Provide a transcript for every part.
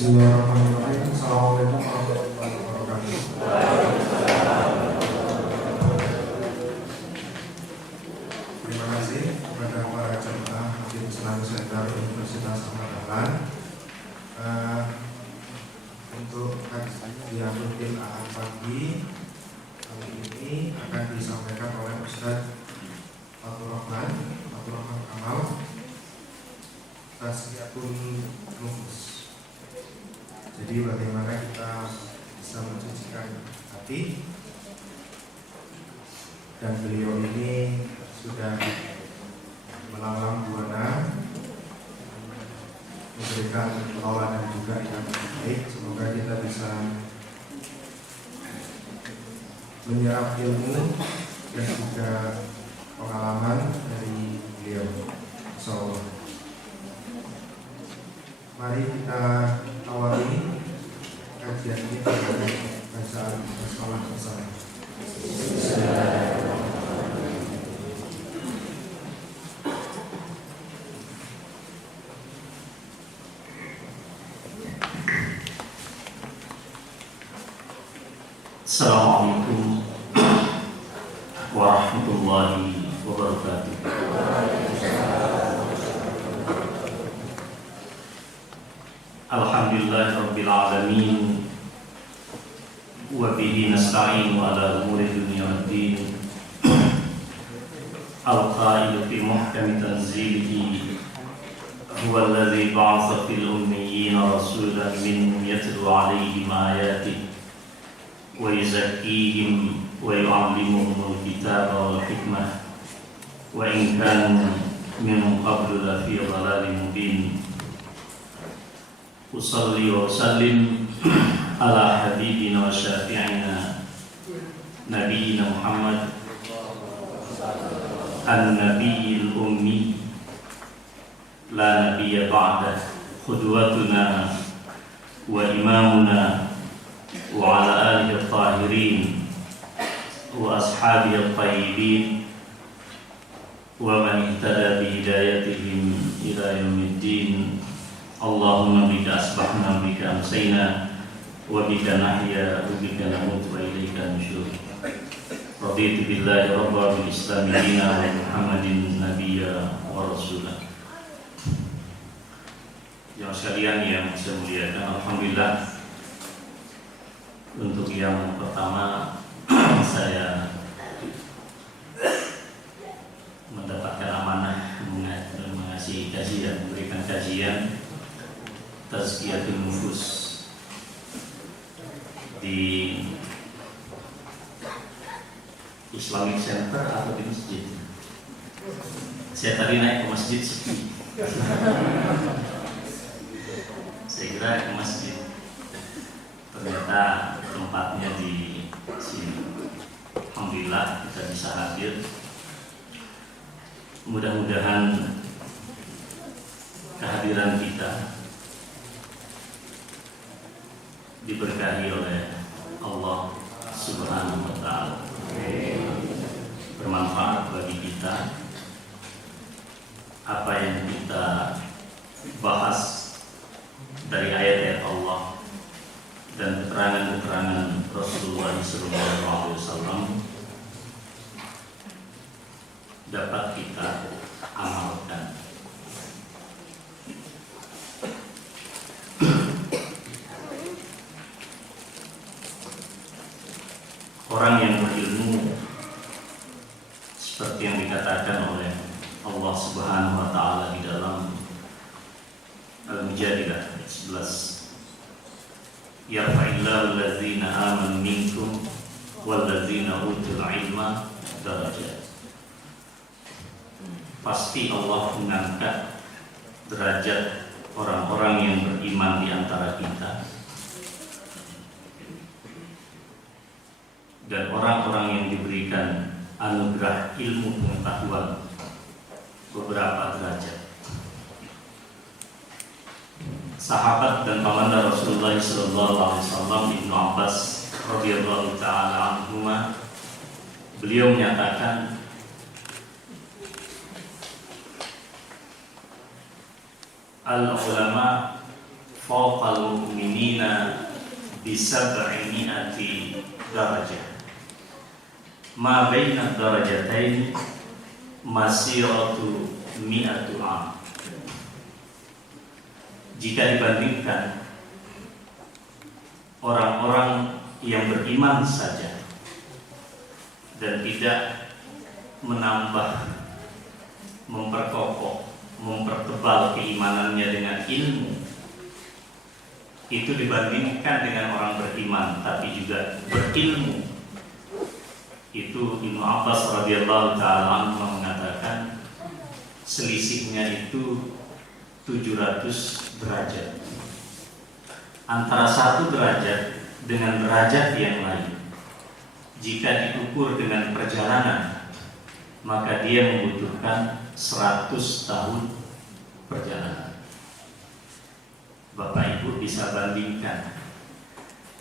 Bismillahirrahmanirrahim. Assalamualaikum warahmatullahi wabarakatuh. Terima kasih kepada para jemaah Masjid Islamic Center Universitas Ahmad Dahlan untuk kajian rutin Ahad pagi kali ini akan disampaikan oleh Ustaz Fathur Rahman Kamal, Tazkiyatun Nufus. Jadi bagaimana kita bisa mensucikan hati, dan beliau ini sudah melanglang buana memberikan tauladan juga yang baik. Semoga kita bisa menyerap ilmu dan juga pengalaman dari beliau. Insyaallah. Mari kita awali kajian kita dengan bacaan basmalah bersama. Assalamualaikum warahmatullahi wabarakatuh. Alhamdulillahirabbil alamin wa bihi nasta'inu ala umuri dunya waddin. Al-qailu fi muhkami tanzilihi huwa alladhi ba'atha fil ummiyina rasulan minhum yatlu 'alaihim ayatihi wa yuzakkihim wa yu'allimuhumul kitaba wal hikmah wa in kanu min qablu lafi dhalalin mubin. Usalli wa usallim ala habibina wa syafi'ina nabiyyina Muhammad an-nabiyil ummi la nabiyya ba'dah, qudwatuna wa imamuna wa ala alihi at-tahirin wa ashabihi at-tayyibin wa man ihtada bi hidayatihim ila yaumiddin. Allahumma bika asbahna bika amsayna wa bika nahya wa bika namut wa ilaika nusyur. Raditu billahi rabba bil islami dina wa Muhammadin nabiyya wa rasulah. Yang sekalian yang saya muliakan, alhamdulillah, untuk yang pertama saya mendapatkan amanah mengasihi kajian, memberikan kajian Tazkiyatun Nufus di Islamic Center atau di masjid. Saya tadi naik ke masjid sepi. Saya kira ke masjid, ternyata tempatnya di sini. Alhamdulillah kita bisa hadir. Mudah-mudahan kehadiran kita diberkahi oleh Allah Subhanahu wa ta'ala, bermanfaat bagi kita. Apa yang kita bahas dari ayat-ayat Allah dan keterangan-keterangan Rasulullah SAW dapat kita amalkan. Orang yang berilmu seperti yang dikatakan oleh Allah Subhanahu wa ta'ala di dalam Al-Mujadilah 11, yarfa'illahu allazina amanu minkum wallazina utul ilma darajat. Pasti Allah mengangkat derajat orang-orang yang beriman di antara kita dan orang-orang yang diberikan anugerah ilmu pengetahuan beberapa derajat. Sahabat dan pamandah Rasulullah SAW Ibnu Abbas radhiyallahu taala anhuma, beliau menyatakan, al-ulama fawqal mu'minina bi 700 darajah. Ma baina darajatain masiratu 100 am. Jika dibandingkan orang-orang yang beriman saja dan tidak menambah, memperkokoh, mempertebal keimanannya dengan ilmu, itu dibandingkan dengan orang beriman tapi juga berilmu, itu Ibnu Abbas radhiyallahu ta'ala anhu mengatakan selisihnya itu 700 derajat antara satu derajat dengan derajat yang lain. Jika diukur dengan perjalanan, maka dia membutuhkan 100 tahun perjalanan. Bapak Ibu bisa bandingkan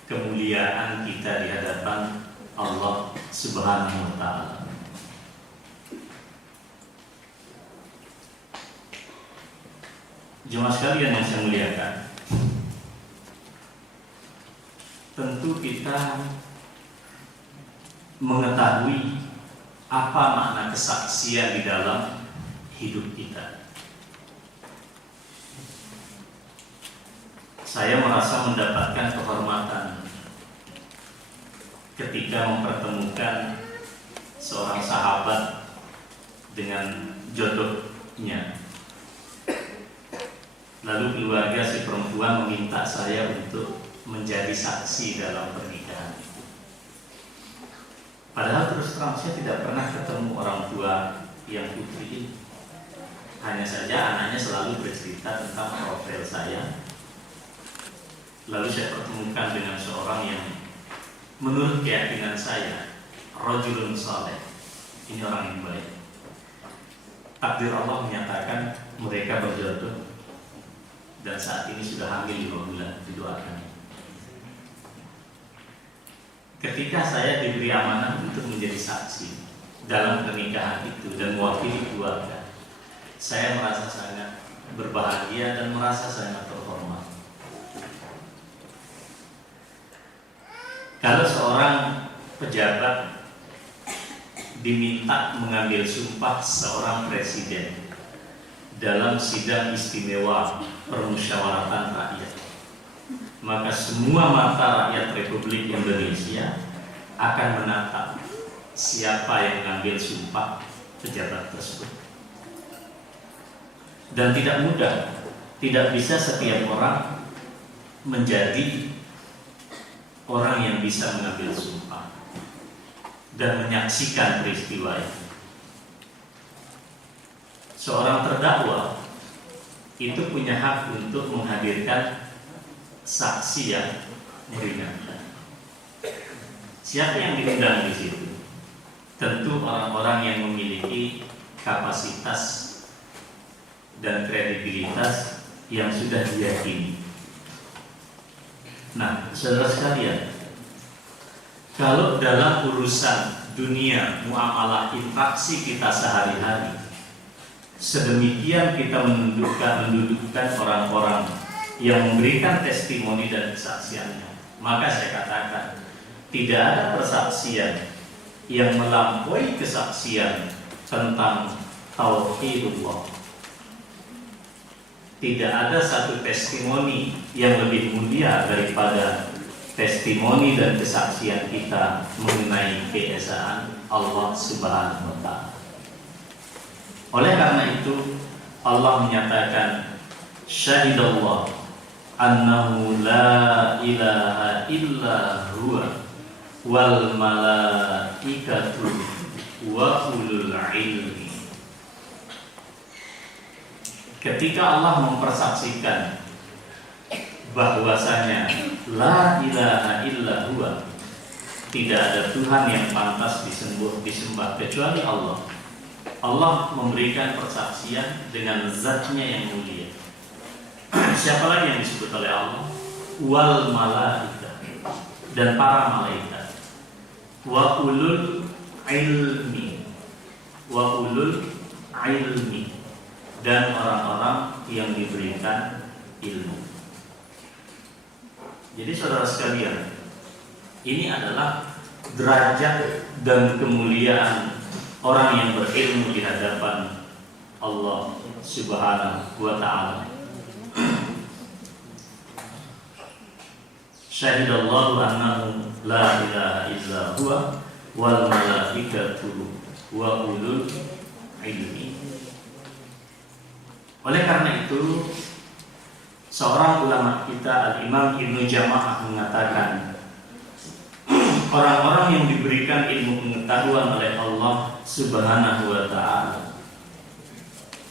kemuliaan kita di hadapan Allah Subhanahu wa ta'ala. Jemaah sekalian yang saya muliakan, tentu kita mengetahui apa makna kesaksian di dalam hidup kita. Saya merasa mendapatkan kehormatan ketika mempertemukan seorang sahabat dengan jodohnya. Lalu keluarga si perempuan meminta saya untuk menjadi saksi dalam pernikahan itu. Padahal terus terang saya tidak pernah ketemu orang tua yang putri ini. Hanya saja anaknya selalu bercerita tentang profil saya. Lalu saya pertemukan dengan seorang yang menurut keyakinan saya rajulun saleh. Ini orang yang baik. Takdir Allah menyatakan mereka berjodoh dan saat ini sudah hamil 5 bulan. Didoakan. Ketika saya diberi amanah untuk menjadi saksi dalam pernikahan itu dan mewakili keluarga, saya merasa sangat berbahagia dan merasa sangat terhormat. Kalau seorang pejabat diminta mengambil sumpah seorang presiden dalam sidang istimewa permusyawaratan rakyat, maka semua mata rakyat Republik Indonesia akan menatap siapa yang mengambil sumpah pejabat tersebut. Dan tidak mudah, tidak bisa setiap orang menjadi orang yang bisa mengambil sumpah dan menyaksikan peristiwa itu. Seorang terdakwa itu punya hak untuk menghadirkan saksi yang meringankan. Siapa yang diundang di situ? Tentu orang-orang yang memiliki kapasitas dan kredibilitas yang sudah diyakini. Nah, saudara sekalian, kalau dalam urusan dunia muamalah interaksi kita sehari-hari, sedemikian kita mendudukkan orang-orang yang memberikan testimoni dan kesaksiannya, maka saya katakan tidak ada persaksian yang melampaui kesaksian tentang tauhidullah. Tidak ada satu testimoni yang lebih mulia daripada testimoni dan kesaksian kita mengenai keesaan Allah Subhanahu wa ta'ala. Oleh karena itu Allah menyatakan syahidallah annahu la ilaha illa huwa wal malaikatu wa ulul ilmi. Ketika Allah mempersaksikan bahwasanya la ilaha illa huwa, tidak ada Tuhan yang pantas disembah kecuali Allah. Allah memberikan persaksian dengan zatnya yang mulia. Siapa lagi yang disebut oleh Allah? Wal malaika, dan para malaikat. Wa ulul ilmi, wa ulul ilmi, dan orang-orang yang diberikan ilmu. Jadi saudara sekalian, ini adalah derajat dan kemuliaan orang yang berilmu di hadapan Allah Subhanahu wa ta'ala. Syahidallahu annahu la ilaha illa huwa wal malaikatu wa ulul ilmi. Oleh karena itu, seorang ulama kita Al-Imam Ibnu Jama'ah mengatakan, orang-orang yang diberikan ilmu pengetahuan oleh Allah Subhanahu wa ta'ala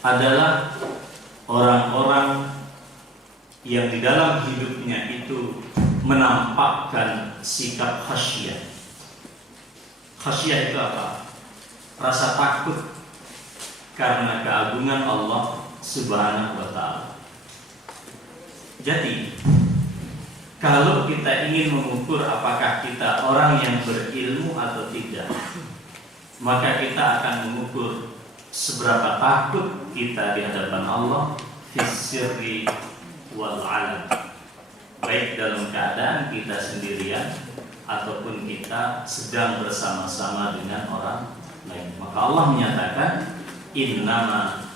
adalah orang-orang yang di dalam hidupnya itu menampakkan sikap khasyah. Khasyah itu apa? Rasa takut karena keagungan Allah Subhanahu wa ta'ala. Jadi, kalau kita ingin mengukur apakah kita orang yang berilmu atau tidak, maka kita akan mengukur seberapa takut kita di hadapan Allah fis-sirri wal 'alan, baik dalam keadaan kita sendirian ataupun kita sedang bersama-sama dengan orang lain. Maka Allah menyatakan, innama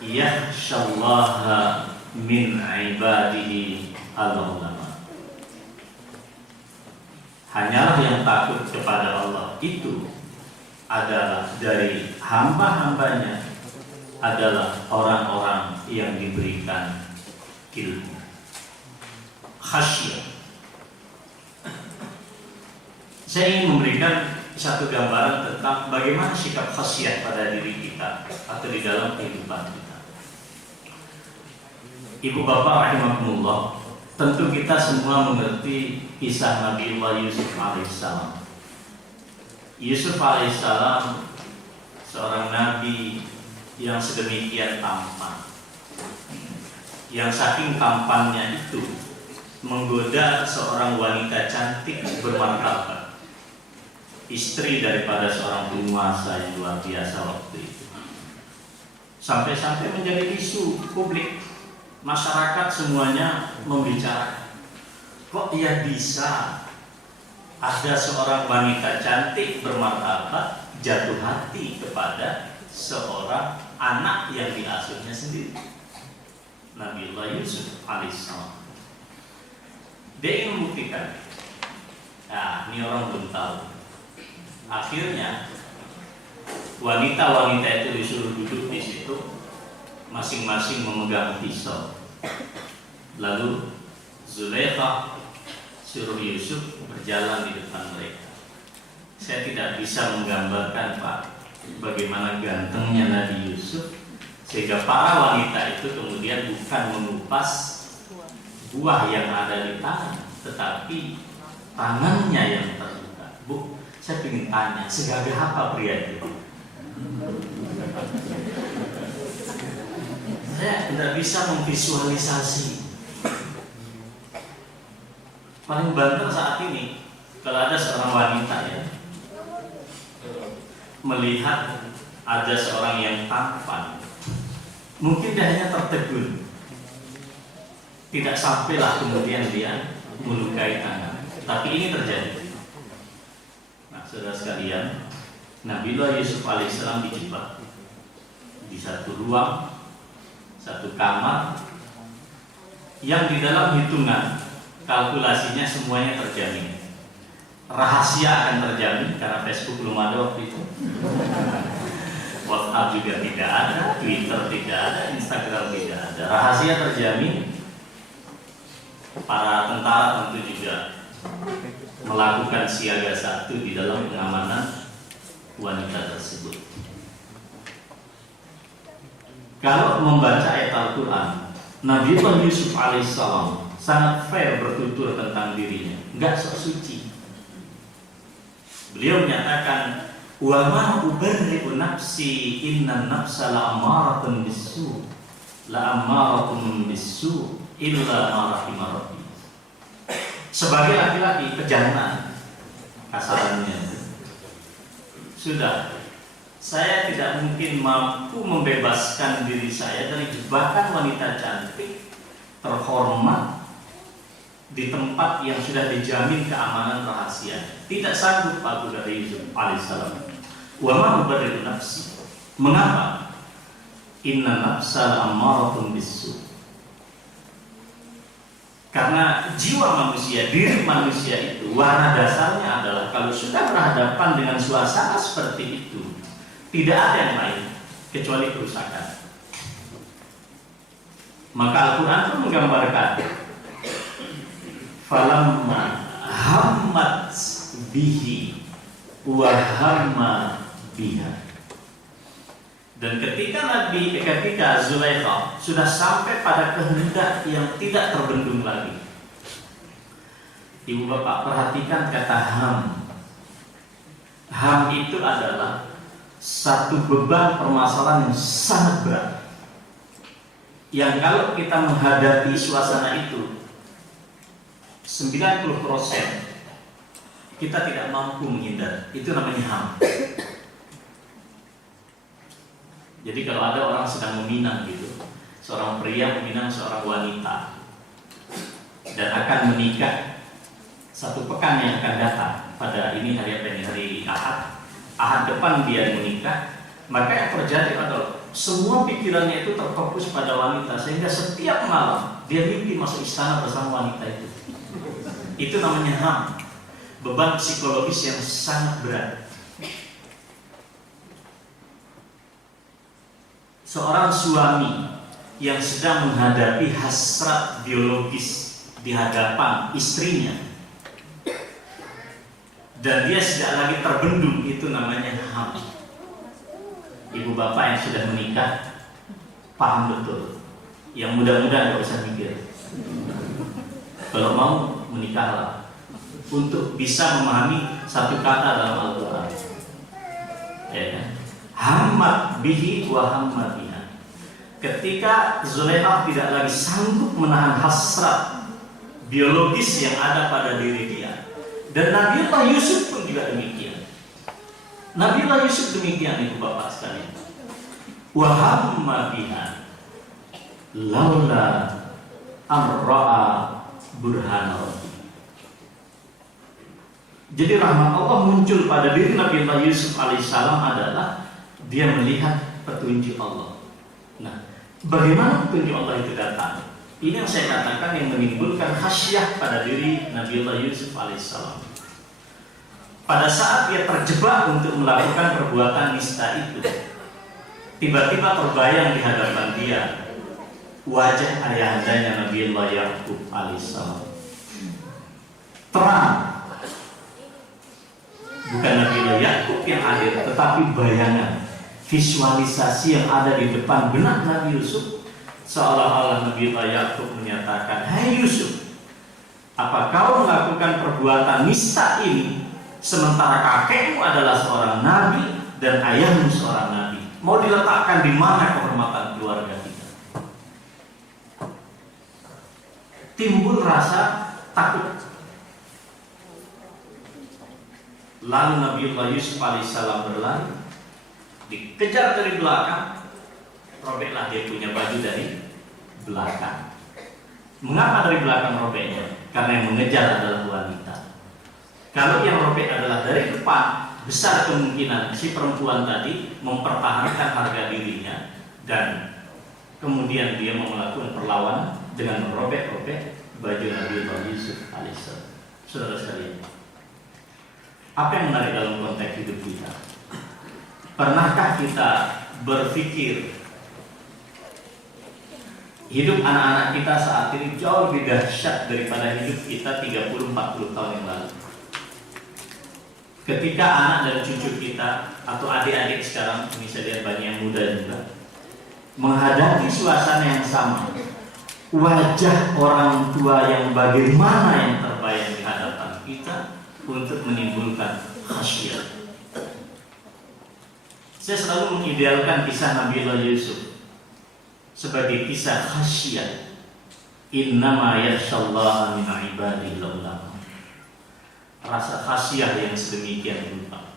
yakhsyallaha min ibadihi al-ulama. Hanyalah yang takut kepada Allah itu adalah dari hamba-hambanya, adalah orang-orang yang diberikan ilmu. Khasyah. Saya ingin memberikan satu gambaran tentang bagaimana sikap khasyah pada diri kita atau di dalam kehidupan kita. Ibu bapak rahimakumullah, tentu kita semua mengerti kisah Nabi Allah Yusuf alaihissalam. Yusuf alaihissalam seorang nabi yang sedemikian tampan, yang saking tampannya itu menggoda seorang wanita cantik bermartabat, istri daripada seorang penguasa yang luar biasa waktu itu. Sampai-sampai menjadi isu publik, masyarakat semuanya membicarakan, kok ia bisa ada seorang wanita cantik bermartabat jatuh hati kepada seorang anak yang diasuhnya sendiri, Nabiullah Yusuf alaihissalam. Dia ingin membuktikan, ini orang belum tahu. Akhirnya wanita-wanita itu disuruh duduk di situ, masing-masing memegang pisau. Lalu Zulaikha suruh Yusuf berjalan di depan mereka. Saya tidak bisa menggambarkan, Pak, bagaimana gantengnya Nabi Yusuf, sehingga para wanita itu kemudian bukan mengupas buah yang ada di tangan, tetapi tangannya yang terbuka. Bu, saya ingin tanya, segagah apa pria itu? Saya tidak bisa memvisualisasi. Paling banter saat ini, kalau ada seorang wanita ya melihat ada seorang yang tampan, mungkin dia hanya tertegun, tidak sampailah kemudian dia melukai tangan. Tapi ini terjadi. Nah, saudara sekalian, Nabiullah Yusuf alaihissalam dijebak di satu ruang, satu kamar yang di dalam hitungan kalkulasinya semuanya terjamin. Rahasia akan terjamin karena Facebook belum ada waktu itu, WhatsApp juga tidak ada, Twitter tidak ada, Instagram tidak ada. Rahasia terjamin. Para tentara tentu juga melakukan siaga satu di dalam pengamanan wanita tersebut. Kalau membaca ayat Al-Quran, Nabiullah Yusuf alaihissalam sangat fair bertutur tentang dirinya, enggak sok suci. Beliau menyatakan, wa ma ubarri'u nafsi inna nafsa la'ammaratun bisu, la'ammaratun bisu illa ma rahimah rabbi. Sebagai laki-laki pejantan kasarannya, sudah, saya tidak mungkin mampu membebaskan diri saya dari jebakan wanita cantik, terhormat, di tempat yang sudah dijamin keamanan rahasia. Tidak sanggup aku dari Yusuf alaihissalam. Wa ma ubarri'u nafsi. Mengapa? Inna nafsa ammaratun bisu. Karena jiwa manusia, diri manusia itu warna dasarnya adalah kalau sudah berhadapan dengan suasana seperti itu, tidak ada yang lain kecuali kerusakan. Maka Al-Quran pun menggambarkan falamma hammat bihi wa hamma biha. Dan ketika Zulaikha sudah sampai pada kehendak yang tidak terbendung lagi, ibu bapak perhatikan kata ham. Ham itu adalah satu beban permasalahan yang sangat berat, yang kalau kita menghadapi suasana itu 90% kita tidak mampu menghindar. Itu namanya ham. Jadi kalau ada orang sedang meminang gitu, seorang pria meminang seorang wanita dan akan menikah satu pekan yang akan datang, pada ini hari apa ini? Hari Ahad depan dia menikah, maka yang terjadi adalah semua pikirannya itu terfokus pada wanita, sehingga setiap malam dia mimpi masuk istana bersama wanita itu. Itu namanya ham, beban psikologis yang sangat berat. Seorang suami yang sedang menghadapi hasrat biologis di hadapan istrinya dan dia tidak lagi terbendung, itu namanya ham. Ibu bapak yang sudah menikah paham betul. Yang muda-muda nggak usah mikir. Kalau mau menikahlah untuk bisa memahami satu kata dalam Al-Quran. Ya kan? Hammat bihi wa hammat biha. Ketika Zulaikha tidak lagi sanggup menahan hasrat biologis yang ada pada diri dia, dan Nabiullah Yusuf pun juga demikian. Nabiullah Yusuf demikian, ibu bapak sekalian. Wa hamma biha laula ar-ra'a burhana rabbi. Jadi rahmat Allah muncul pada diri Nabiullah Yusuf alaihissalam adalah dia melihat petunjuk Allah. Nah, bagaimana petunjuk Allah itu datang? Ini yang saya katakan yang menimbulkan khasyah pada diri Nabiullah Yusuf alaihissalam. Pada saat dia terjebak untuk melakukan perbuatan nista itu, tiba-tiba terbayang di hadapan dia wajah ayahandanya Nabiullah Yakub alaihissalam. Terang. Bukan Nabiullah Yakub yang hadir, tetapi bayangan, visualisasi yang ada di depan benak Nabi Yusuf, seolah-olah Nabiullah Yakub menyatakan, "Hai Yusuf, apa kau melakukan perbuatan nista ini sementara kakekmu adalah seorang nabi dan ayahmu seorang nabi? Mau diletakkan di mana kehormatan keluarga kita?" Timbul rasa takut. Lalu Nabiullah Yusuf alaihissalam berlari, dikejar dari belakang, robeklah dia punya baju dari belakang. Mengapa dari belakang robeknya? Karena yang mengejar adalah wanita. Kalau yang robek adalah dari depan, besar kemungkinan si perempuan tadi mempertahankan harga dirinya dan kemudian dia mau melakukan perlawanan dengan merobek-robek baju Nabiullah Yusuf alaihissalam. Saudara sekalian, apa yang menarik dalam konteks hidup kita? Pernahkah kita berpikir hidup anak-anak kita saat ini jauh lebih dahsyat daripada hidup kita 30-40 tahun yang lalu? Ketika anak dan cucu kita atau adik-adik sekarang, ini saya lihat banyak yang muda juga, menghadapi suasana yang sama, wajah orang tua yang bagaimana yang terbayang di hadapan kita untuk menimbulkan khasyat. Saya selalu mengidealkan kisah Nabiullah Yusuf sebagai kisah khasyat. Innama yakhsyallaha min ibadihi ulama. Rasa khasyat yang sedemikian rupa.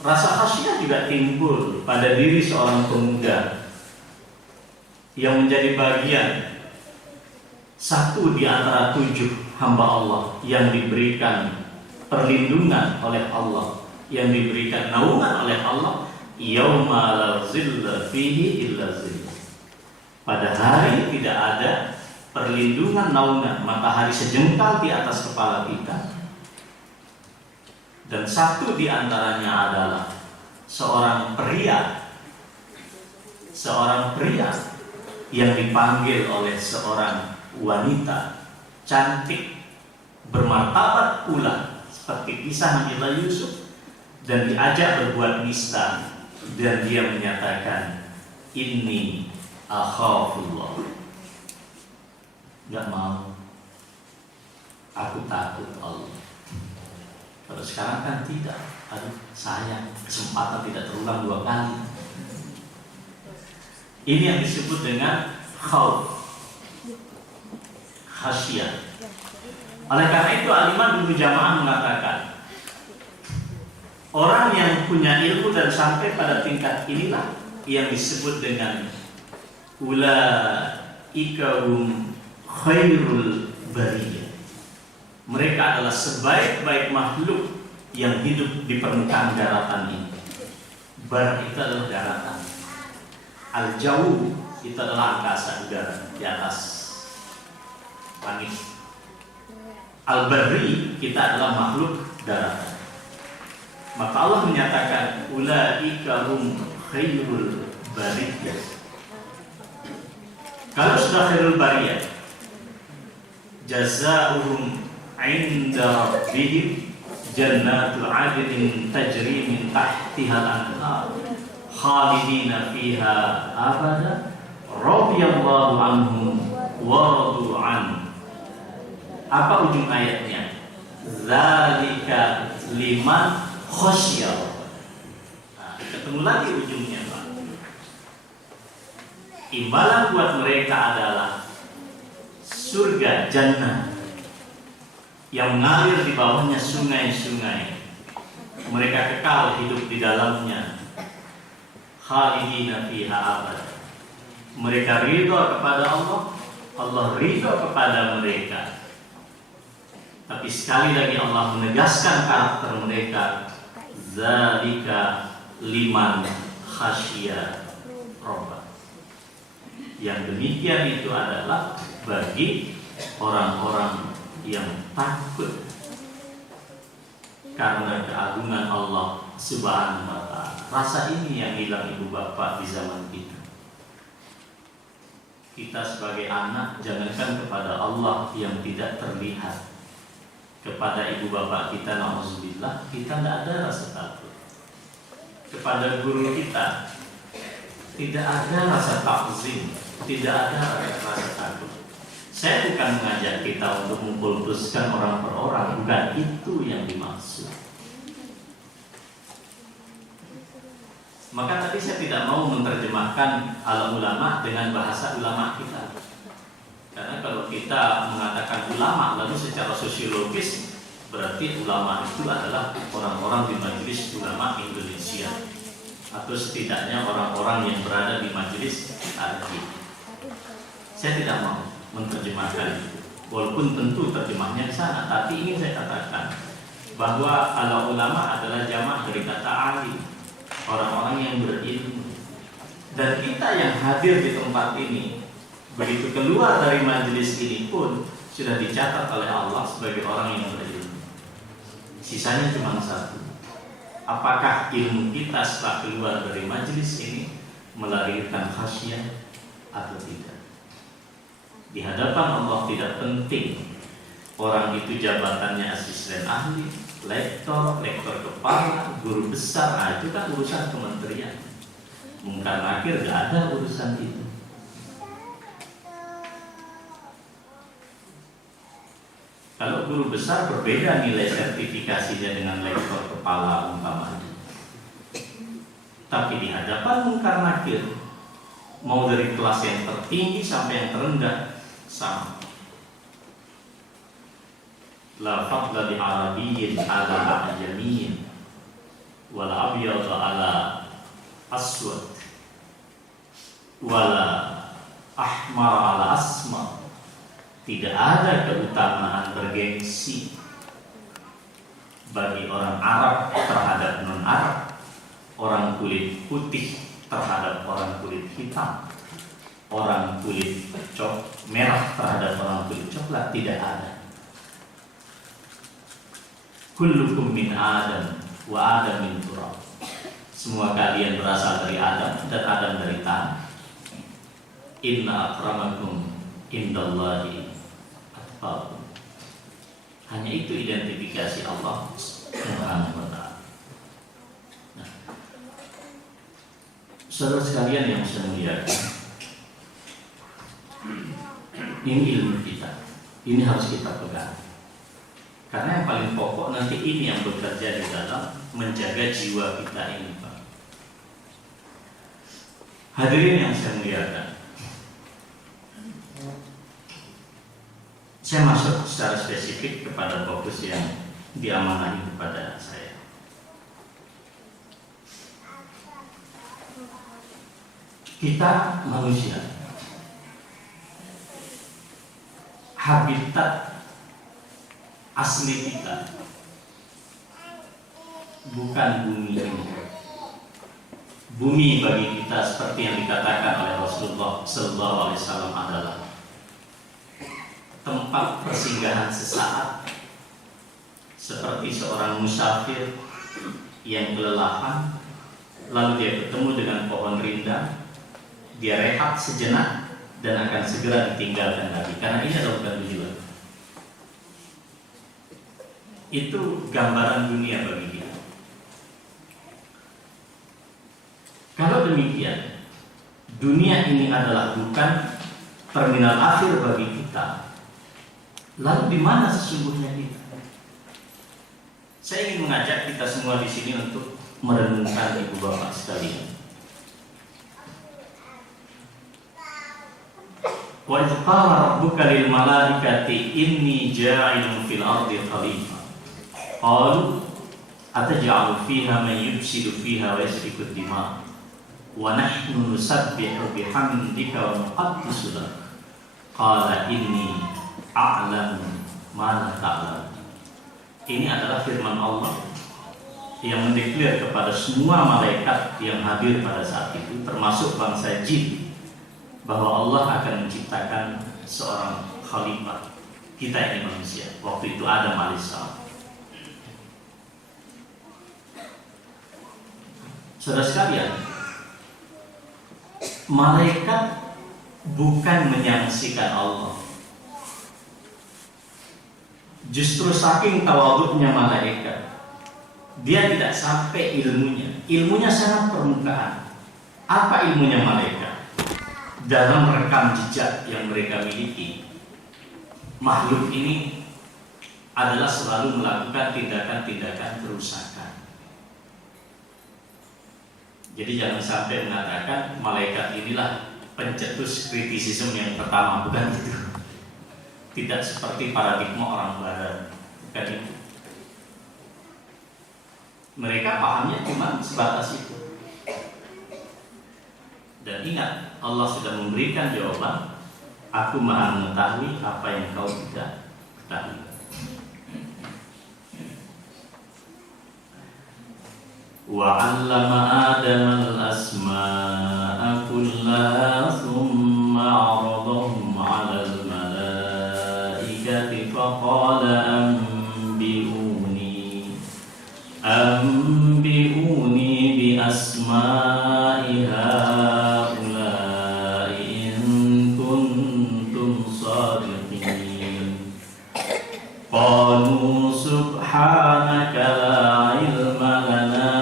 Rasa khasyat juga timbul pada diri seorang pemuda yang menjadi bagian satu di antara 7 hamba Allah yang diberikan perlindungan oleh Allah, yang diberikan naungan oleh Allah, yauma la zilla fihi illa zillah. Pada hari tidak ada perlindungan naungan matahari sejengkal di atas kepala kita. Dan satu di antaranya adalah seorang pria yang dipanggil oleh seorang wanita cantik bermartabat pula seperti kisah Nabi Yusuf, dan diajak berbuat nista, dan dia menyatakan inni akhafullah, nggak mau, aku takut Allah. Kalau sekarang kan tidak, aduh sayang, kesempatan tidak terulang 2 kali. Ini yang disebut dengan khauf, khasyah. Oleh karena itu Al-Imam Ibnu Jama'ah mengatakan, orang yang punya ilmu dan sampai pada tingkat inilah yang disebut dengan ulaika hum khairul bariyah. Mereka adalah sebaik-baik makhluk yang hidup di permukaan daratan ini. Bar itu adalah daratan, al-jauh itu adalah angkasa udara di atas langit. Al-barri kita adalah makhluk daratan. Maka Allah menyatakan ulaika hum khairul bariyah. Kalau sudah khairul bariyah, jazaohum 'inda rabbihim jannatul 'adnin tajri min tahtiha al-anhar khalidina fiha abada radhiyallahu anhum wa radu an. Apa ujung ayatnya? Zalika liman khasyiyah. Nah, ketemu lagi ujungnya, Pak. Imbalan buat mereka adalah surga jannah yang mengalir di bawahnya sungai-sungai. Mereka kekal hidup di dalamnya. Khalidina fiha abad. Mereka ridho kepada Allah, Allah ridho kepada mereka. Tapi sekali lagi Allah menegaskan karakter mereka, zalika liman khasyia rabbah. Yang demikian itu adalah bagi orang-orang yang takut karena keagungan Allah Subhanahu wa ta'ala. Rasa ini yang hilang ibu bapak di zaman kita. Kita sebagai anak, jangankan kepada Allah yang tidak terlihat, kepada ibu bapak kita, na'udzubillah, kita tidak ada rasa takut. Kepada guru kita tidak ada rasa takzim, tidak ada rasa takut. Saya bukan mengajak kita untuk mengkultuskan orang per orang, bukan itu yang dimaksud. Maka tadi saya tidak mau menerjemahkan al-ulama dengan bahasa ulama kita. Karena kalau kita mengatakan ulama lalu secara sosiologis, berarti ulama itu adalah orang-orang di majelis ulama Indonesia, atau setidaknya orang-orang yang berada di majelis tarjih. Saya tidak mau menerjemahkan itu, walaupun tentu terjemahnya di sana. Tapi ingin saya katakan bahwa al-ulama adalah jamak dari kata alim, orang-orang yang berilmu. Dan kita yang hadir di tempat ini, begitu keluar dari majelis ini pun sudah dicatat oleh Allah sebagai orang yang berilmu. Sisanya cuma satu. Apakah ilmu kita setelah keluar dari majelis ini melahirkan khasyah atau tidak? Di hadapan Allah tidak penting orang itu jabatannya asisten ahli, lektor kepala, guru besar. Nah, itu kan urusan kementerian. Mungkar nakir gak ada urusan itu. Kalau guru besar berbeda nilai sertifikasinya dengan lektor kepala umpamanya. Tapi di hadapan mungkar nakir, mau dari kelas yang tertinggi sampai yang terendah, sama. La fadla di Arabiyyin ala ajamiyyin wala abyad ala aswad wala ahmar ala asma tidak ada keutamaan bergengsi bagi orang Arab terhadap non-Arab, orang kulit putih terhadap orang kulit hitam, orang kulit merah terhadap orang kulit coklat. Tidak ada. Kullukum min Adam wa Adam min turab. Semua kalian berasal dari Adam dan Adam dari tanah. Inna akramakum indallahi atqakum. Hanya itu identifikasi Allah Subhanahu wa ta'ala. Nah, saudara sekalian yang saya muliakan, ini ilmu kita, ini harus kita pegang. Karena yang paling pokok nanti ini yang bekerja di dalam menjaga jiwa kita ini, Pak. Hadirin yang saya muliakan, saya masuk secara spesifik kepada fokus yang diamanahi kepada saya. Kita manusia, habitat asli kita bukan bumi ini. Bumi bagi kita seperti yang dikatakan oleh Rasulullah SAW adalah tempat persinggahan sesaat, seperti seorang musafir yang kelelahan, lalu dia bertemu dengan pohon rindang, dia rehat sejenak dan akan segera ditinggalkan lagi, karena ini adalah bukan tujuan. Itu gambaran dunia bagi kita. Kalau demikian, dunia ini adalah bukan terminal akhir bagi kita. Lalu di mana sesungguhnya kita? Saya ingin mengajak kita semua di sini untuk merenungkan ibu bapak sekalian. Wa idh qala rabbuka lil malaikati inni ja'ilun fil ardi khalifah. Qalu ataj'alu fiha man yufsidu fiha wa yasfiku ad-dima' wa nahnu nusabbihu bihamdika wa nuqaddisu lak. Qala inni a'lamu ma la ta'lamun. Ini adalah firman Allah yang mendeklar kepada semua malaikat yang hadir pada saat itu, termasuk bangsa jin, bahwa Allah akan menciptakan seorang khalifah kita ini manusia. Waktu itu Adam alaihissalam. Saudara sekalian, malaikat bukan menyaksikan Allah. Justru saking tawaduknya malaikat, dia tidak sampai ilmunya. Ilmunya sangat permukaan. Apa ilmunya malaikat? Dalam rekam jejak yang mereka miliki, makhluk ini adalah selalu melakukan tindakan-tindakan kerusakan. Jadi jangan sampai mengatakan malaikat inilah pencetus kritisisme yang pertama, bukan itu. Tidak seperti paradigma orang barat, bukan itu. Mereka pahamnya cuma sebatas itu. Dan ingat, Allah sudah memberikan jawaban, aku maha mengetahui apa yang kau tidak ketahui. Wa 'allama Adama al-asma'a kullaha thumma 'aradahum 'ala al-malaikati faqala anbi'uni bi asma'i ha'ula'i in kuntum shadiqin. Qalu subhanaka la ilma lana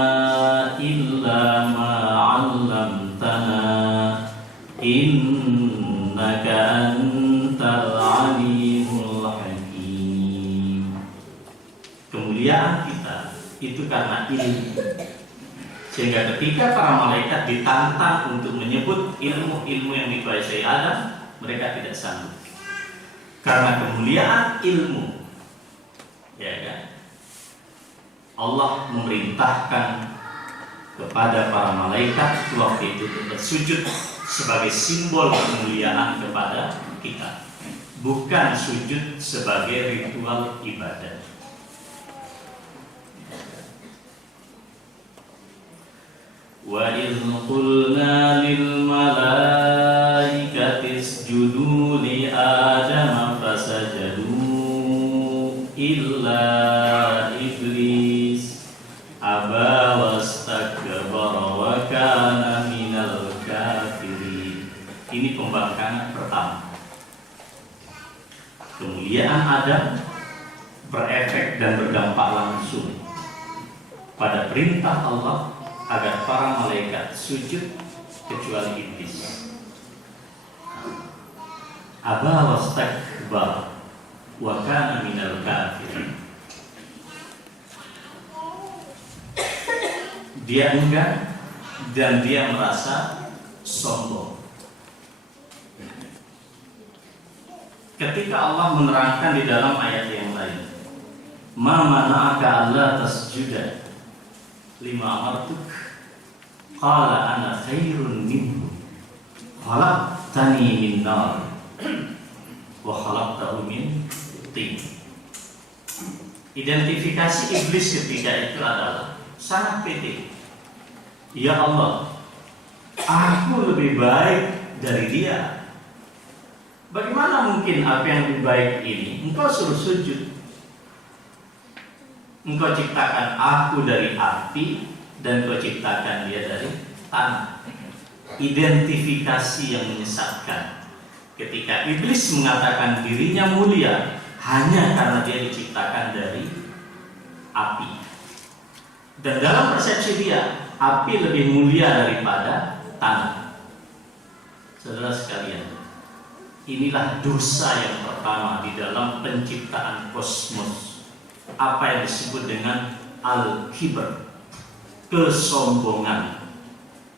illa ma 'allamtana innaka antal alimul hakim. Kemuliaan kita itu karena ilmu. Sehingga ketika para malaikat ditantang untuk menyebut ilmu-ilmu yang dikuasai Adam, mereka tidak sanggup. Karena kemuliaan ilmu, ya kan? Allah memerintahkan kepada para malaikat waktu itu untuk bersujud sebagai simbol kemuliaan kepada kita. bukan sujud sebagai ritual ibadah. Wa idh qulna lil malaikati isjudu li adama fasajadu illa iblis aba wastakbara wa kana minal kafirin. Ini pembangkangan pertama. Kemuliaan Adam berefek dan berdampak langsung pada perintah Allah agar para malaikat sujud kecuali iblis. Aba wastakbara wa kana minal kafirin. Dia enggan dan dia merasa sombong. Ketika Allah menerangkan di dalam ayat yang lain, ma mana'aka alla tasjuda lima amartuk qala ana khairun minhu khalaqtani min nar wa khalaqtahu min tin. Identifikasi iblis ketika itu adalah sangat pede. Ya Allah, aku lebih baik dari dia. Bagaimana mungkin apa yang lebih baik ini engkau suruh sujud? Engkau ciptakan aku dari api dan engkau ciptakan dia dari tanah. Identifikasi yang menyesatkan. Ketika iblis mengatakan dirinya mulia hanya karena dia diciptakan dari api. Dan dalam persepsi dia, api lebih mulia daripada tanah. Saudara sekalian, inilah dosa yang pertama di dalam penciptaan kosmos. Apa yang disebut dengan al-kibr, kesombongan.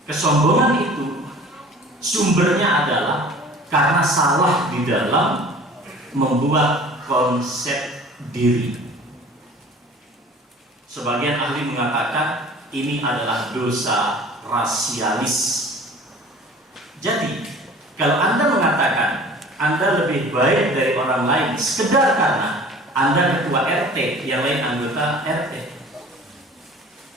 Kesombongan itu sumbernya adalah karena salah di dalam membuat konsep diri. Sebagian ahli mengatakan ini adalah dosa rasialis. Jadi, kalau Anda mengatakan Anda lebih baik dari orang lain sekedar karena Anda ketua RT, yang lain anggota RT,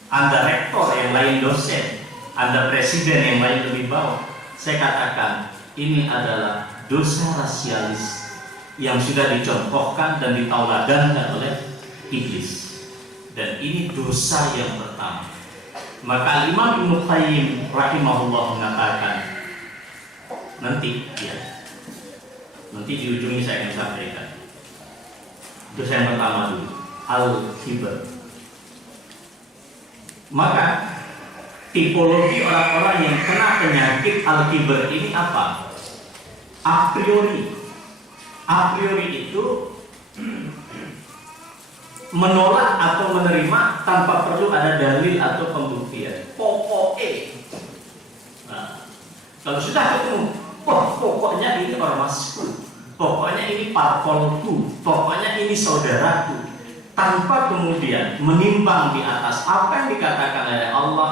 Anda rektor, yang lain dosen, Anda presiden, yang lain lebih bawah, saya katakan ini adalah dosa rasialis yang sudah dicontohkan dan ditauladankan oleh iblis. Dan ini dosa yang pertama. Maka Imam Ibnu Qayyim rahimahullah mengatakan, nanti di ujungnya saya akan sampaikan. Dosa yang pertama dulu, al-kibr. Maka tipologi orang-orang yang kena penyakit al-kibr ini apa? A priori itu menolak atau menerima tanpa perlu ada dalil atau pembuktian. Pokoknya, nah, kalau sudah ketemu, pokoknya ini ormasku, pokoknya ini parpolku, pokoknya ini saudaraku, tanpa kemudian menimbang di atas apa yang dikatakan oleh Allah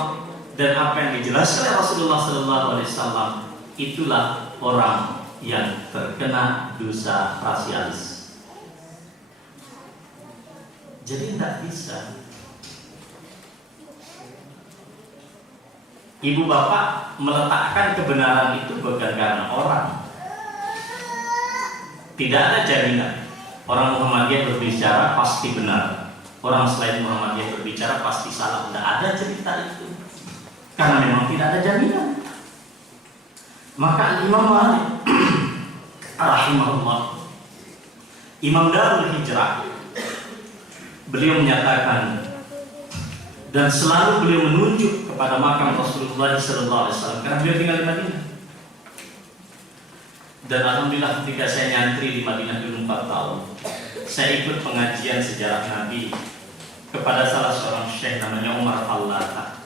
dan apa yang dijelaskan oleh Rasulullah SAW, itulah orang yang terkena dosa rasialis. Jadi tidak bisa. Ibu bapak meletakkan kebenaran itu bukan karena orang. Tidak ada jaminan orang Muhammadiyah berbicara pasti benar, orang selain Muhammadiyah berbicara pasti salah. Tidak ada cerita itu, karena memang tidak ada jaminan. Maka Imam Malik rahimahullah, Imam Darul Hijrah, beliau menyatakan dan selalu beliau menunjuk kepada makam Rasulullah SAW karena beliau tinggal di Madinah. Dan alhamdulillah ketika saya nyantri di Madinah dulu 4 tahun, saya ikut pengajian sejarah Nabi kepada salah seorang syekh namanya Umar Al-Lata.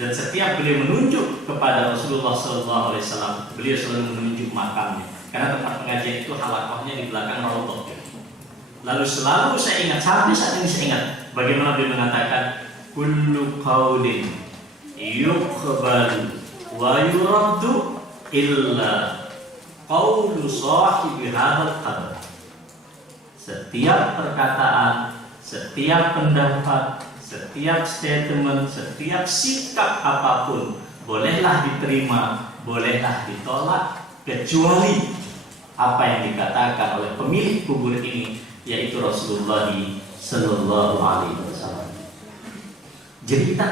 Dan setiap beliau menunjuk kepada Rasulullah SAW, beliau selalu menunjuk makamnya. Karena tempat pengajian itu halakohnya di belakang Raudhah. Lalu selalu saya ingat, sampai saat ini saya ingat bagaimana beliau mengatakan, kullu qaulin yuqbalu wa yuraddu illa qaulu sahibi hadzal qabr. Setiap perkataan, setiap pendapat, setiap statement, setiap sikap apapun bolehlah diterima, bolehlah ditolak, kecuali apa yang dikatakan oleh pemilik kubur ini, yaitu Rasulullah Sallallahu Alaihi Wasallam. Jadi kita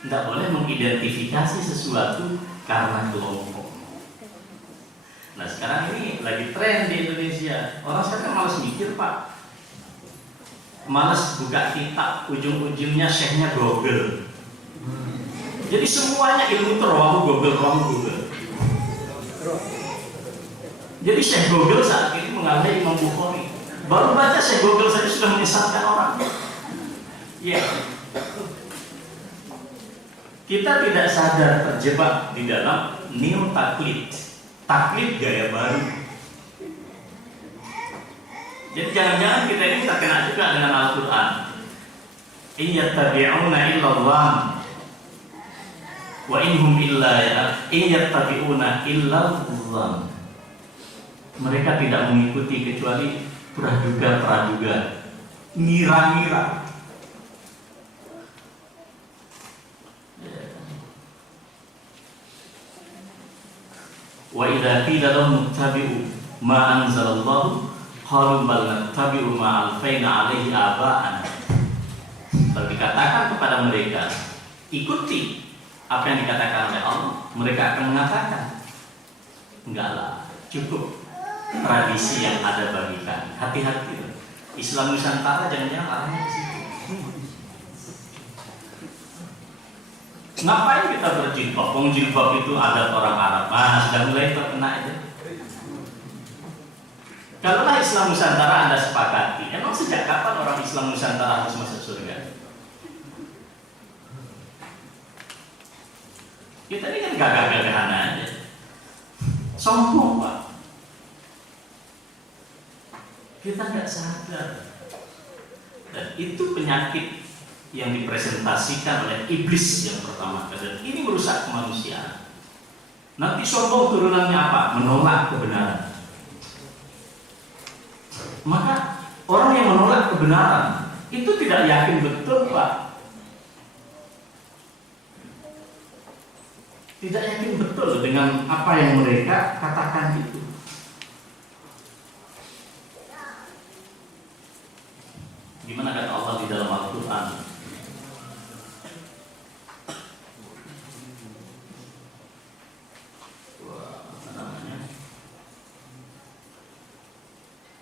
tidak boleh mengidentifikasi sesuatu karena kelompok. Nah sekarang ini lagi tren di Indonesia. Orang sekarang malas mikir Pak, malas buka kitab, ujung-ujungnya syekhnya Google. Jadi semuanya ilmu terwamu Google. Jadi Syekh Google saat ini mengalami Imam Bukhari. Baru baca Syekh Google saja sudah menyesatkan orang. Ya. Kita tidak sadar terjebak di dalam neo taklid gaya baru. Jadi jangan-jangan kita ini terkena juga dengan Al-Quran. Iyattabi'una illallah wa inhum illa iyattabi'una illallah. Mereka tidak mengikuti kecuali praduga, ngira-ngira. Wa idza qila lahum ittabi'u ma anzalallahu qalu bal nattabi'u ma alfaina 'alaihi aba'ana. Kalau dikatakan kepada mereka, ikuti apa yang dikatakan oleh Allah, mereka akan mengatakan, enggaklah, cukup tradisi yang ada bagi kami. Hati-hati, Islam Nusantara jangan-jangan arahnya ke situ. Ngapain kita berjilbab? Wong jilbab itu adat orang Arab. Sudah mulai terkena itu. Kalaulah Islam Nusantara Anda sepakati, emang sejak kapan orang Islam Nusantara harus masuk surga? Kita ini kan gagah-gagahan aja, sombong Pak. Kita nggak sadar, dan itu penyakit yang dipresentasikan oleh iblis yang pertama kali. Ini merusak kemanusiaan. Nanti sombong turunannya apa? Menolak kebenaran. Maka orang yang menolak kebenaran itu tidak yakin betul Pak. Tidak yakin betul dengan apa yang mereka katakan itu. Gimana kata Allah di dalam Al-Quran?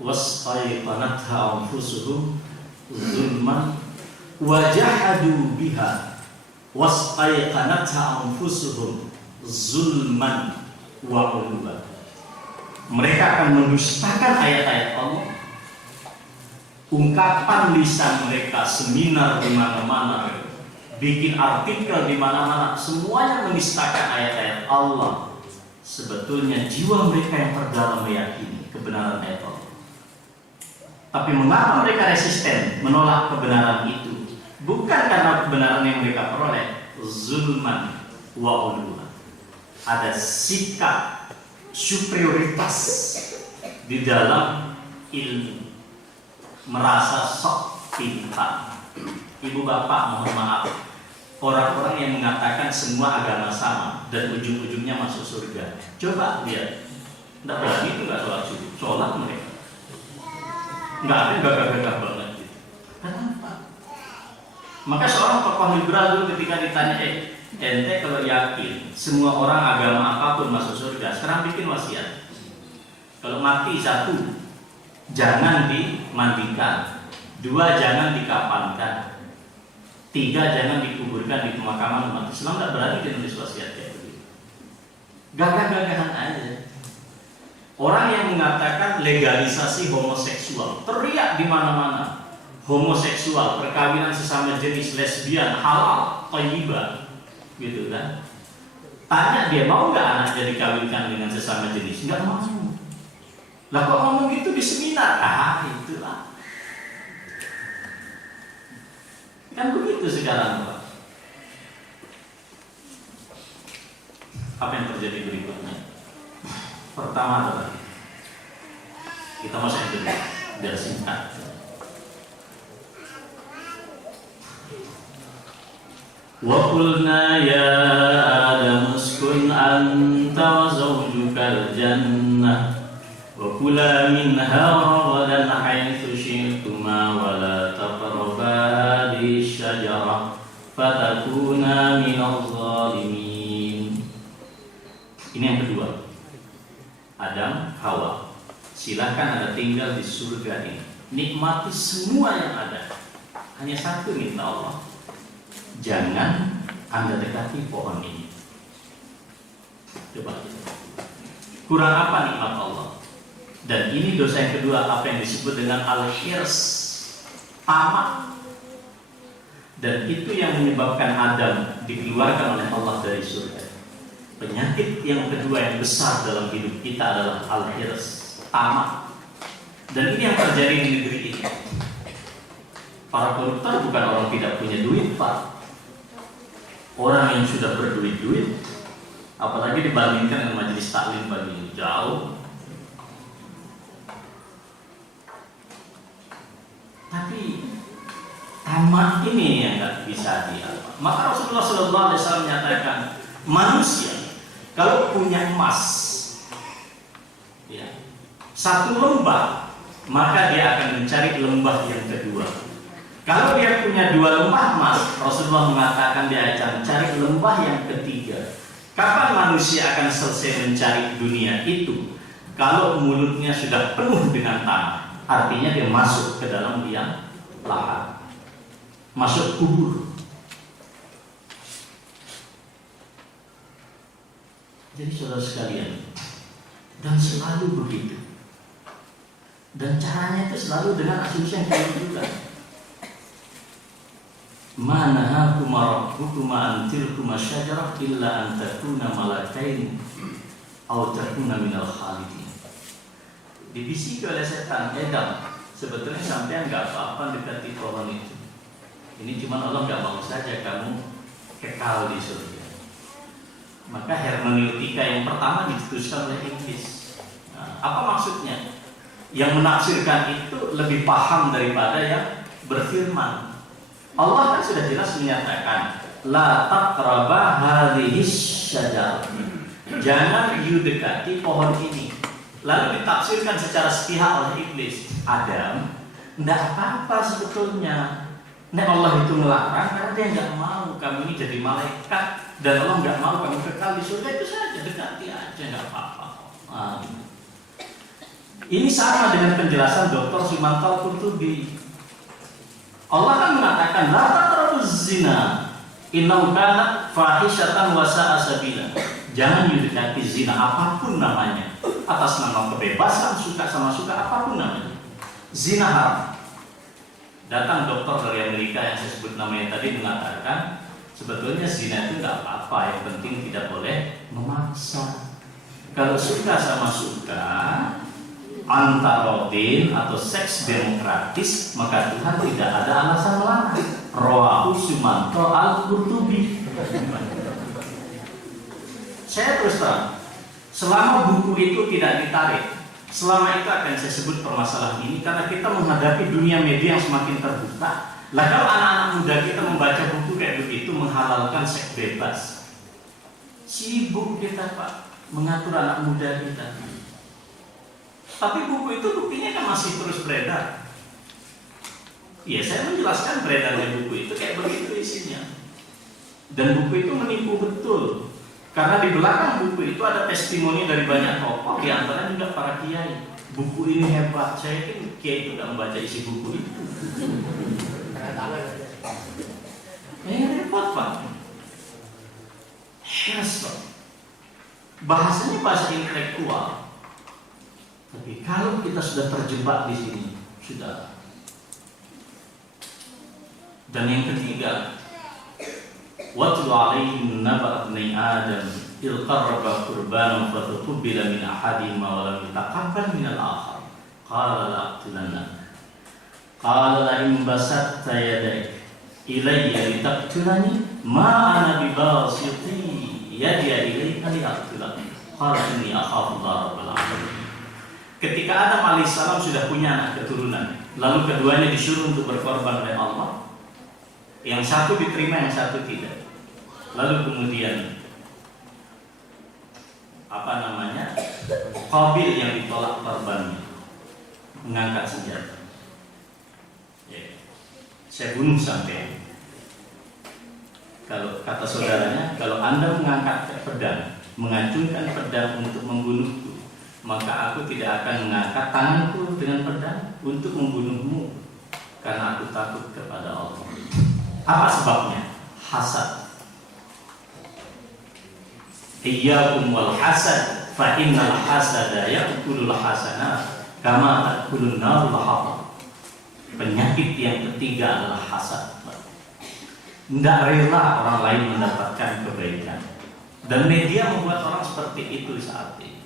Wasqayqanatha anfusuhum zulman wajahadu biha wasqayqanatha anfusuhum zulman wa uluba. Mereka akan mendustakan ayat-ayat Allah. Ungkapan lisan mereka, seminar di mana-mana, bikin artikel di mana-mana, semuanya menistakan ayat-ayat Allah. Sebetulnya jiwa mereka yang terdalam meyakini kebenaran ayat Allah. Tapi mengapa mereka resisten menolak kebenaran itu? Bukan karena kebenaran yang mereka peroleh, zulman wa uluwa. Ada sikap superioritas di dalam ilmu, merasa sok pintar. Ibu bapak mohon maaf, orang-orang yang mengatakan semua agama sama dan ujung-ujungnya masuk surga, coba lihat, tidak berani itu nggak sholat subuh, sholat mereka nggak ada gagah-gagah banget gitu. Kenapa? Maka seorang tokoh liberal dulu ketika ditanya, ente kalau yakin semua orang agama apapun masuk surga, sekarang bikin wasiat. Kalau mati, 1, jangan dimandikan, 2, jangan dikapankan, 3, jangan dikuburkan di pemakaman umat Islam. Tidak berani dia nulis wasiat kayak begitu. Gagah-gagahan aja. Orang yang mengatakan legalisasi homoseksual, teriak di mana-mana, homoseksual, perkawinan sesama jenis, lesbian, halal, thayyibah, gitu kan? Tanya dia mau nggak anaknya dikawinkan dengan sesama jenis? Nggak mau. Lah kok ngomong gitu di seminar? Itulah. Kan begitu sekarang Pak. Apa yang terjadi berikutnya? Pertama adalah kita masuk yang kedua, biar singkat. Wa qulna ya Adam uskun anta wa zawjukal jannah wa kula minha ragadan haitsu syi'tuma wa la taqraba hadhihi syajarah fatakuna minadh dhalimin. Ini yang kedua. Adam, Hawa, silakan Anda tinggal di surga ini. Nikmati semua yang ada. Hanya satu minta Allah, jangan Anda dekati pohon ini. Coba kita. Kurang apa nikmat Allah? Dan ini dosa yang kedua, apa yang disebut dengan al-hirs, tamak. Dan itu yang menyebabkan Adam dikeluarkan oleh Allah dari surga. Penyakit yang kedua yang besar dalam hidup kita adalah al-hirs, tamak. Dan ini yang terjadi di negeri ini. Para koruptor bukan orang tidak punya duit, Pak. Orang yang sudah berduit-duit, apalagi dibandingkan dengan majelis taklim bagi jauh. Tapi tamak ini yang nggak bisa diapa. Maka Rasulullah SAW menyatakan, manusia kalau punya emas, ya, satu lembah, maka dia akan mencari lembah yang kedua. Kalau dia punya 2 lembah emas, Rasulullah mengatakan dia akan mencari lembah yang ketiga. Kapan manusia akan selesai mencari dunia itu? Kalau mulutnya sudah penuh dengan tanah, artinya dia masuk ke dalam liang lahat, masuk kubur. Jadi saudara sekalian, dan selalu begitu. Dan caranya itu selalu dengan asumsi yang kayak juga. Manahakum rabbukum an tilkum asyajarah illa an takuna malakain aw takuna minal khalidin. Dibisiki oleh setan, Adam, sebetulnya sampean enggak apa-apa dekati pohon itu. Ini cuma Allah enggak mau saja kamu kekal di surga. Maka hermeneutika yang pertama dituliskan oleh iblis. Nah, apa maksudnya? Yang menafsirkan itu lebih paham daripada yang berfirman. Allah kan sudah jelas menyatakan, la taqraba hadhihi syajarah. Jangan you dekati pohon ini. Lalu ditafsirkan secara sepihak oleh iblis. Adam, tidak apa-apa sebetulnya. Nek Allah itu melarang karena dia nggak mau kamu ini jadi malaikat, dan Allah nggak mau kamu kekal di surga, itu saja, dekati aja, nggak apa-apa. Ini sama dengan penjelasan Dr. Sumanto Al-Qurtubi. Allah kan mengatakan la taqrabuz zina innahu kana fahishatan wa sa'a sabila. Jangan mendekati zina apapun namanya, atas nama kebebasan, suka sama suka, apapun namanya. Zina haram. Datang dokter dari Amerika yang saya sebut namanya tadi mengatakan sebetulnya zina itu nggak apa-apa, yang penting tidak boleh memaksa. Kalau suka sama suka, antarodin atau seks demokratis, maka Tuhan tidak ada alasan melarang. Rawahu Sumanto Al-Qurtubi. Saya terus terang, selama buku itu tidak ditarik, selama itu akan saya sebut permasalahan ini, karena kita menghadapi dunia media yang semakin terbuka. Lah kalau anak-anak muda kita membaca buku kayak begitu menghalalkan seks bebas, sibuk kita Pak mengatur anak muda kita. Tapi buku itu buktinya kan masih terus beredar. Ya, saya menjelaskan beredarnya buku itu kayak begitu isinya. Dan buku itu menipu betul. Karena di belakang buku itu ada testimoni dari banyak tokoh, di antara juga para kiai. Buku ini hebat. Saya yakin kiai itu tidak membaca isi buku itu. Repot Pak. Yes, Pak. Bahasanya bahasa intelektual. Tapi kalau kita sudah terjebak di sini, sudah. Dan yang ketiga, watlu alaihim naba' ibni Adam il qarraba qurbanan fataqabbala min ahadihima wa lam yataqabbal min al-akhar. Qala la aqtulannaka. Qala la in basatta yadak ilayya litaqtulani ma ana bibasiti yadiya ilaika liyaqtulak. Qala inni akhafu Allah rabbal alamin. Ketika Adam alaihissalam sudah punya anak keturunan, lalu keduanya disuruh untuk berkorban oleh Allah. Yang satu diterima, yang satu tidak. Lalu kemudian Qabil yang ditolak korbannya mengangkat senjata. Ya. Saya bunuh sampai. Kalau kata saudaranya, kalau Anda mengangkat pedang, mengacungkan pedang untuk membunuhku, maka aku tidak akan mengangkat tanganku dengan pedang untuk membunuhmu, karena aku takut kepada Allah. Apa sebabnya? Hasad. Iyyakum wal hasad, fa innal hasada ya'kulul hasanat kama ta'kulun narul hatab. Penyakit yang ketiga adalah hasad. Tidak rela orang lain mendapatkan kebaikan, dan media membuat orang seperti itu saat ini.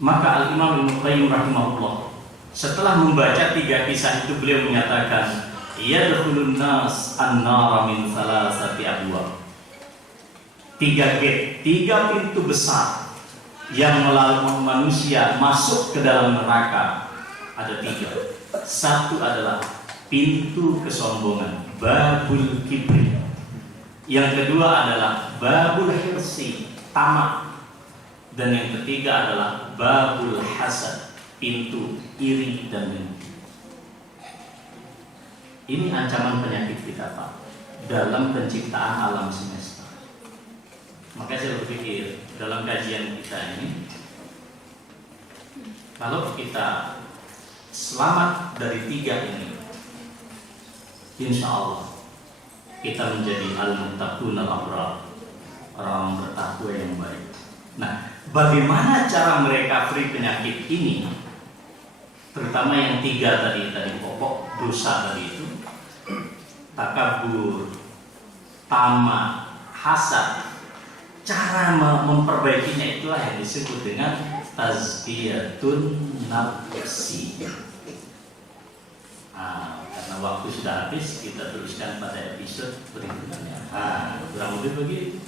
Maka Al-Imam Ibnu Qayyim rahimahullah setelah membaca 3 kisah itu, beliau menyatakan yadkhulun nas an-nara min salasati abwab. 3 gate, 3 pintu besar yang melalui manusia masuk ke dalam neraka ada 3. Satu adalah pintu kesombongan, babul kibri. Yang kedua adalah babul hirsi, tamak. Dan yang ketiga adalah babul hasad, pintu iri dan dengki. Ini ancaman penyakit kita, Pak, dalam penciptaan alam semesta. Maka saya berpikir dalam kajian kita ini, kalau kita selamat dari 3 ini, insya Allah kita menjadi al-muttaqun al-abrar, orang bertakwa yang baik. Nah, bagaimana cara mereka free penyakit ini? Terutama yang 3 tadi pokok dosa tadi itu, takabur, tamak, hasad. Cara memperbaikinya itulah yang disebut dengan tazkiyatun nafsi. Karena waktu sudah habis, kita teruskan pada episode berikutnya. Kurang lebih begitu.